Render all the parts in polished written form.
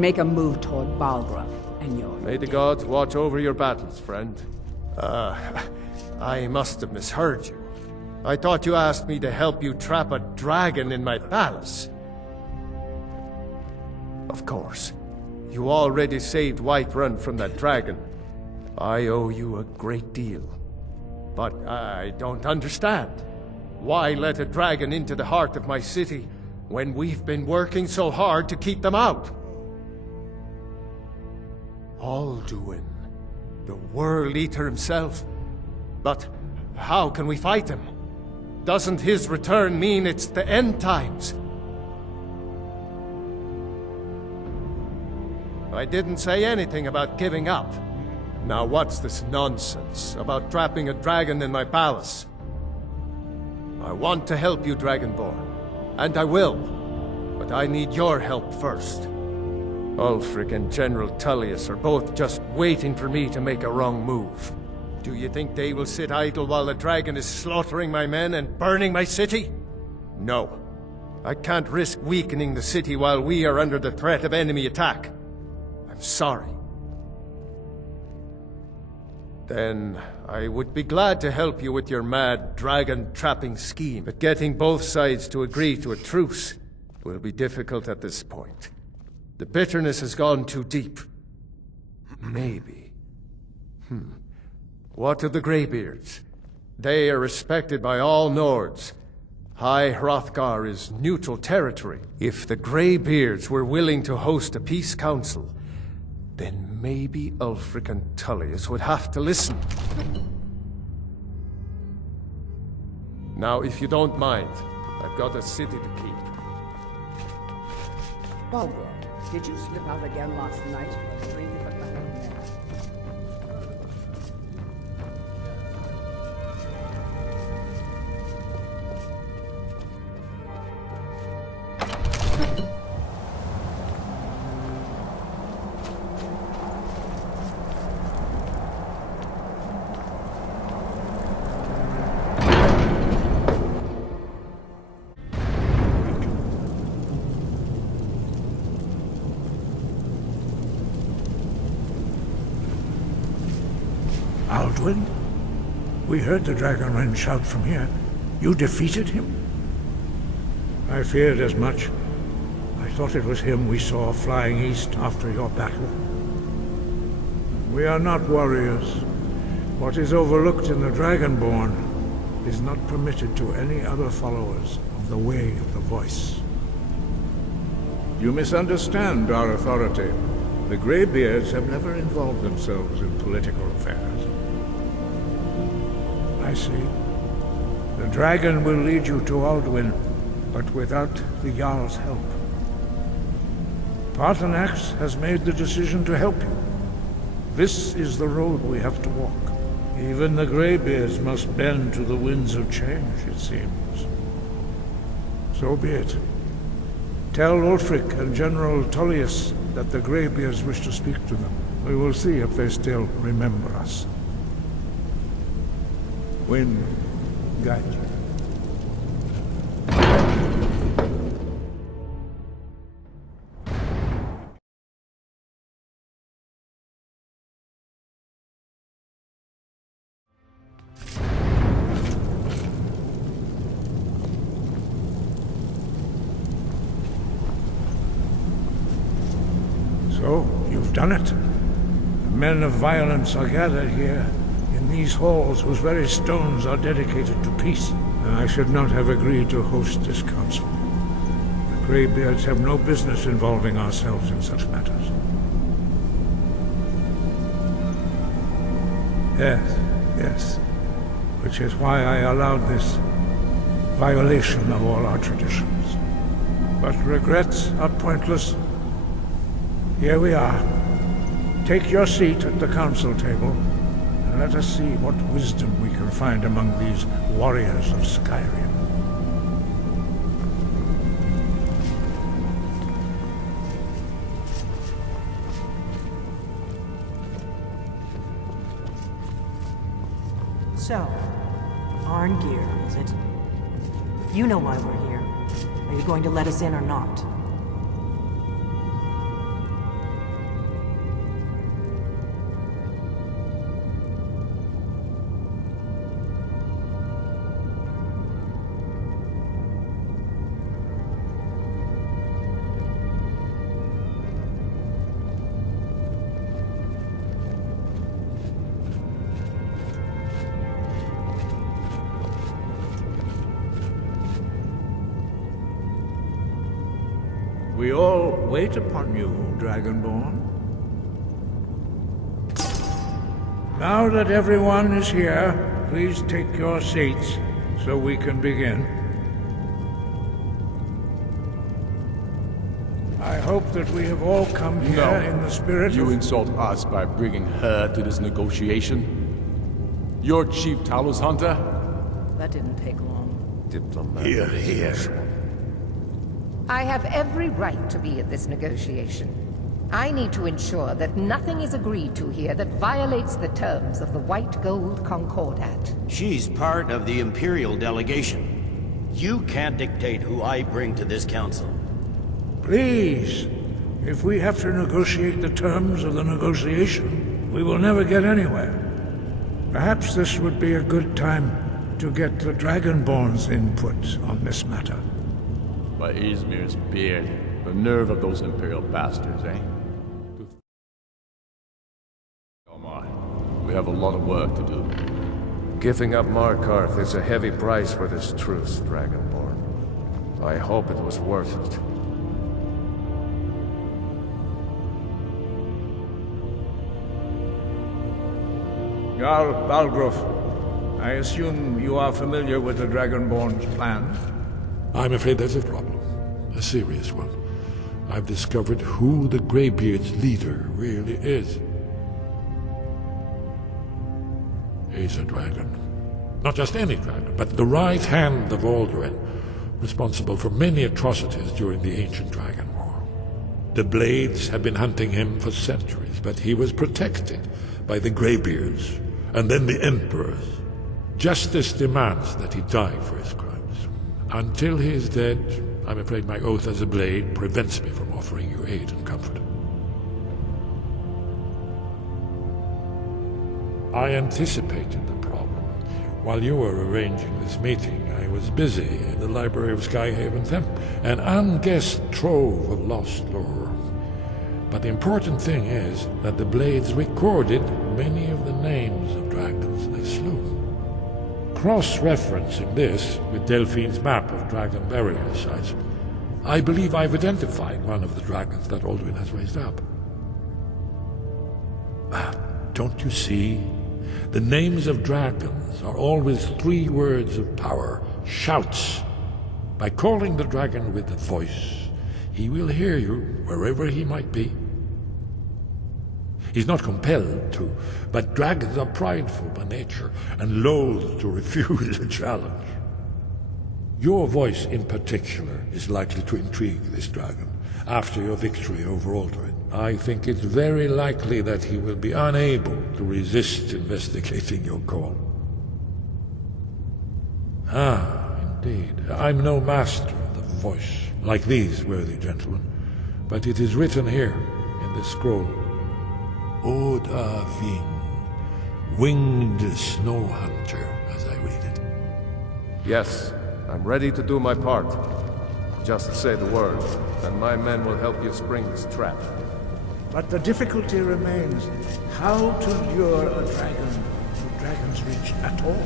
make a move toward Balgraf, and you're May the gods watch over your battles, friend. I must have misheard you. I thought you asked me to help you trap a dragon in my palace. Of course. You already saved Whiterun from that dragon. I owe you a great deal. But I don't understand. Why let a dragon into the heart of my city when we've been working so hard to keep them out? Alduin, the World Eater himself. But how can we fight him? Doesn't his return mean it's the end times? I didn't say anything about giving up. Now what's this nonsense about trapping a dragon in my palace? I want to help you, Dragonborn, and I will, but I need your help first. Ulfric and General Tullius are both just waiting for me to make a wrong move. Do you think they will sit idle while the dragon is slaughtering my men and burning my city? No. I can't risk weakening the city while we are under the threat of enemy attack. I'm sorry. Then I would be glad to help you with your mad dragon-trapping scheme, but getting both sides to agree to a truce will be difficult at this point. The bitterness has gone too deep. Maybe. What of the Greybeards? They are respected by all Nords. High Hrothgar is neutral territory. If the Greybeards were willing to host a peace council, then maybe Ulfric and Tullius would have to listen. Now, if you don't mind, I've got a city to keep. Balgraf, did you slip out again last night? Alduin? We heard the Dragonrend shout from here. You defeated him? I feared as much. I thought it was him we saw flying east after your battle. We are not warriors. What is overlooked in the Dragonborn is not permitted to any other followers of the Way of the Voice. You misunderstand our authority. The Greybeards have never involved themselves in political affairs. I see. The dragon will lead you to Alduin, but without the Jarl's help. Paarthurnax has made the decision to help you. This is the road we have to walk. Even the Greybeards must bend to the winds of change, it seems. So be it. Tell Ulfric and General Tullius that the Greybeards wish to speak to them. We will see if they still remember us. Wind, guide you. So, you've done it. The men of violence are gathered here, in these halls whose very stones are dedicated to peace. I should not have agreed to host this council. The Greybeards have no business involving ourselves in such matters. Yes. Which is why I allowed this violation of all our traditions. But regrets are pointless. Here we are. Take your seat at the council table, and let us see what wisdom we can find among these warriors of Skyrim. So, Arngeir, is it? You know why we're here. Are you going to let us in or not? We all wait upon you, Dragonborn. Now that everyone is here, please take your seats so we can begin. I hope that we have all come here in the spirit You of... insult us by bringing her to this negotiation? You're Chief Talos Hunter? That didn't take long. Diplomat. Here. I have every right to be at this negotiation. I need to ensure that nothing is agreed to here that violates the terms of the White Gold Concordat. She's part of the Imperial delegation. You can't dictate who I bring to this council. Please, if we have to negotiate the terms of the negotiation, we will never get anywhere. Perhaps this would be a good time to get the Dragonborn's input on this matter. By Izmir's beard. The nerve of those Imperial bastards, eh? Come on. We have a lot of work to do. Giving up Markarth is a heavy price for this truce, Dragonborn. I hope it was worth it. Jarl Balgruuf, I assume you are familiar with the Dragonborn's plans? I'm afraid there's a problem. A serious one. I've discovered who the Greybeard's leader really is. He's a dragon. Not just any dragon, but the right hand of Alduin, responsible for many atrocities during the Ancient Dragon War. The Blades have been hunting him for centuries, but he was protected by the Greybeards, and then the Emperors. Justice demands that he die for his crimes. Until he is dead, I'm afraid my oath as a Blade prevents me from offering you aid and comfort. I anticipated the problem. While you were arranging this meeting, I was busy in the library of Skyhaven Temple, an unguessed trove of lost lore. But the important thing is that the Blades recorded many of the names of dragons they slew. Cross-referencing this with Delphine's map of dragon burial sites, I believe I've identified one of the dragons that Alduin has raised up. Don't you see? The names of dragons are always 3 words of power, shouts. By calling the dragon with a voice, he will hear you wherever he might be. He's not compelled to, but dragons are prideful by nature and loath to refuse a challenge. Your voice in particular is likely to intrigue this dragon after your victory over Alduin. I think it's very likely that he will be unable to resist investigating your call. Ah, indeed. I'm no master of the voice, like these worthy gentlemen, but it is written here in this scroll. Oda Ving, winged snow hunter, as I read it. Yes, I'm ready to do my part. Just say the word, and my men will help you spring this trap. But the difficulty remains how to lure a dragon to Dragon's Reach at all.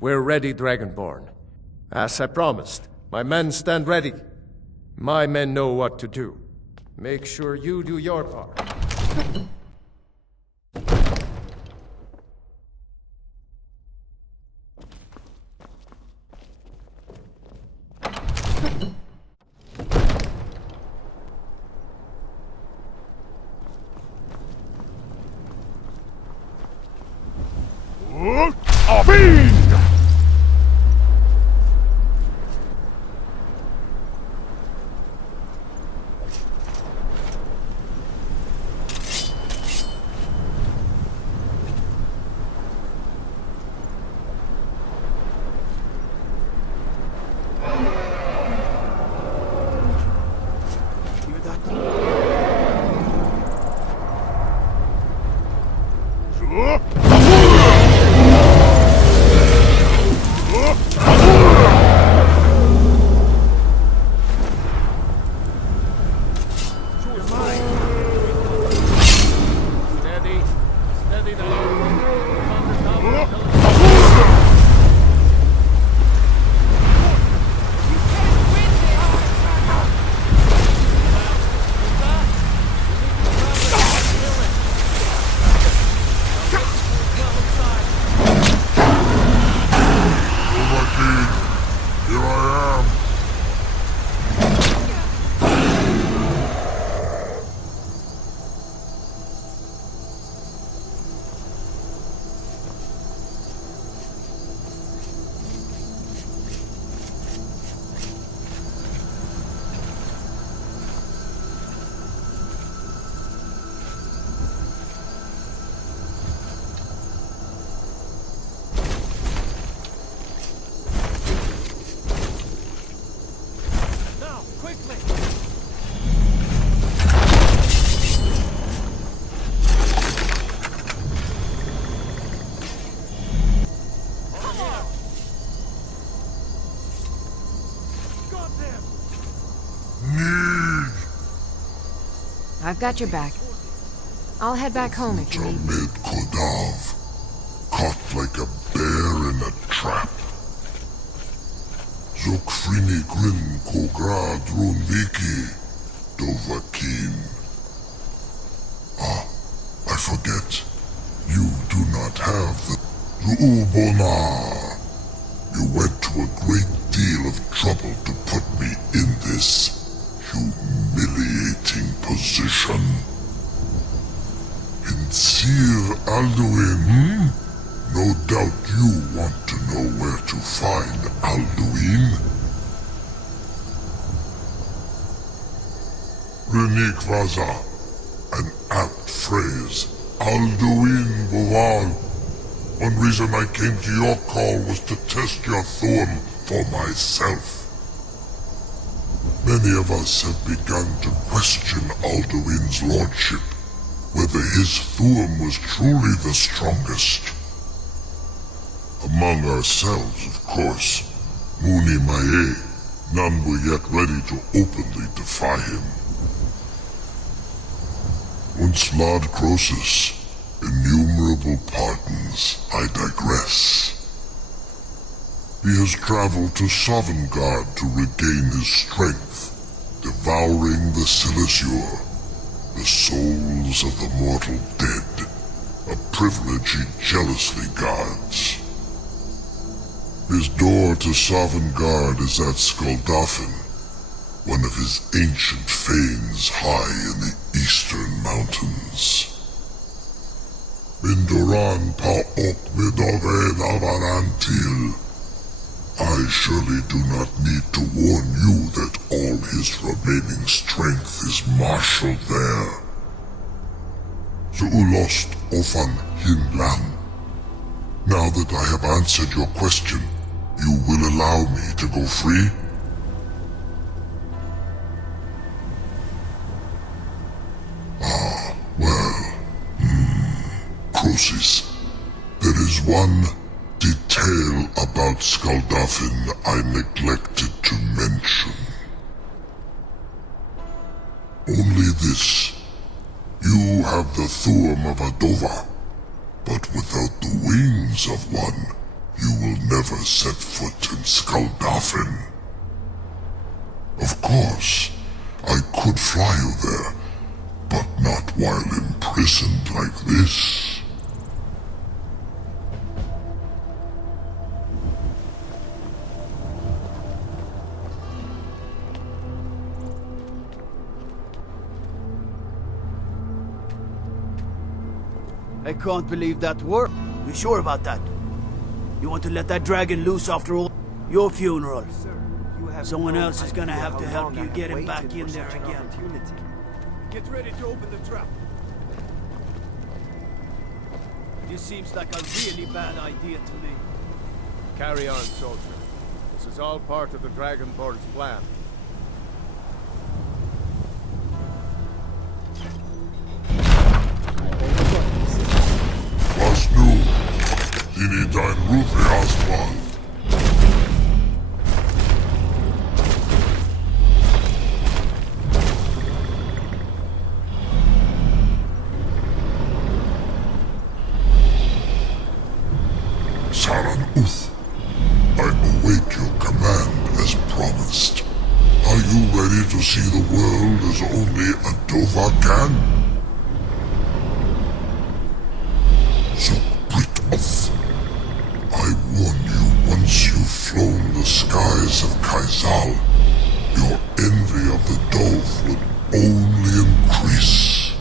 We're ready, Dragonborn. As I promised, my men stand ready. My men know what to do. Make sure you do your part. Here I am. I've got your back. I'll head back home if you need me. Mid Kodav, caught like a bear in a trap. Zokfrini Grin Kogra Drunviki Dovakin. Ah, I forget. You do not have the Zuubonar. You went to a great deal of trouble to put me in this humiliating position. In Sir Alduin, no doubt you want to know where to find Alduin. Renik Vaza, an apt phrase. Alduin Boval. One reason I came to your call was to test your Thuum for myself. Many of us have begun to question Alduin's lordship, whether his Thuum was truly the strongest. Among ourselves, of course, Muni Mae, none were yet ready to openly defy him. Once Lord Croesus, innumerable pardons, I digress. He has traveled to Sovngarde to regain his strength, devouring the Silesure, the souls of the mortal dead, a privilege he jealously guards. His door to Sovngarde is at Skuldafn, one of his ancient fanes high in the eastern mountains. Mindoran pa ok midove navarantil. I surely do not need to warn you that all his remaining strength is marshaled there. Zuulost ofan hinlan. Now that I have answered your question, you will allow me to go free? Ah, well, Croesus, there is one detail about Skuldafn I neglected to mention. Only this. You have the Thuum of a Dova, but without the wings of one, you will never set foot in Skuldafn. Of course, I could fly you there, but not while imprisoned like this. I can't believe that worked. You sure about that? You want to let that dragon loose after all? Your funeral. Someone else is gonna have to help you get him back in there again. Get ready to open the trap. This seems like a really bad idea to me. Carry on, soldier. This is all part of the Dragonborn's plan. Was nu, Dini dein Rufe Aswald. Saran Uth, I await your command as promised. Are you ready to see the world as only a Dova can? I warn you, once you've flown the skies skies of Kaizal, your envy of the Dove would only increase.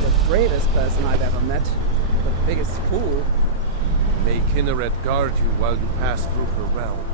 The greatest person I've ever met. The biggest fool. May Kinneret guard you while you pass through her realm.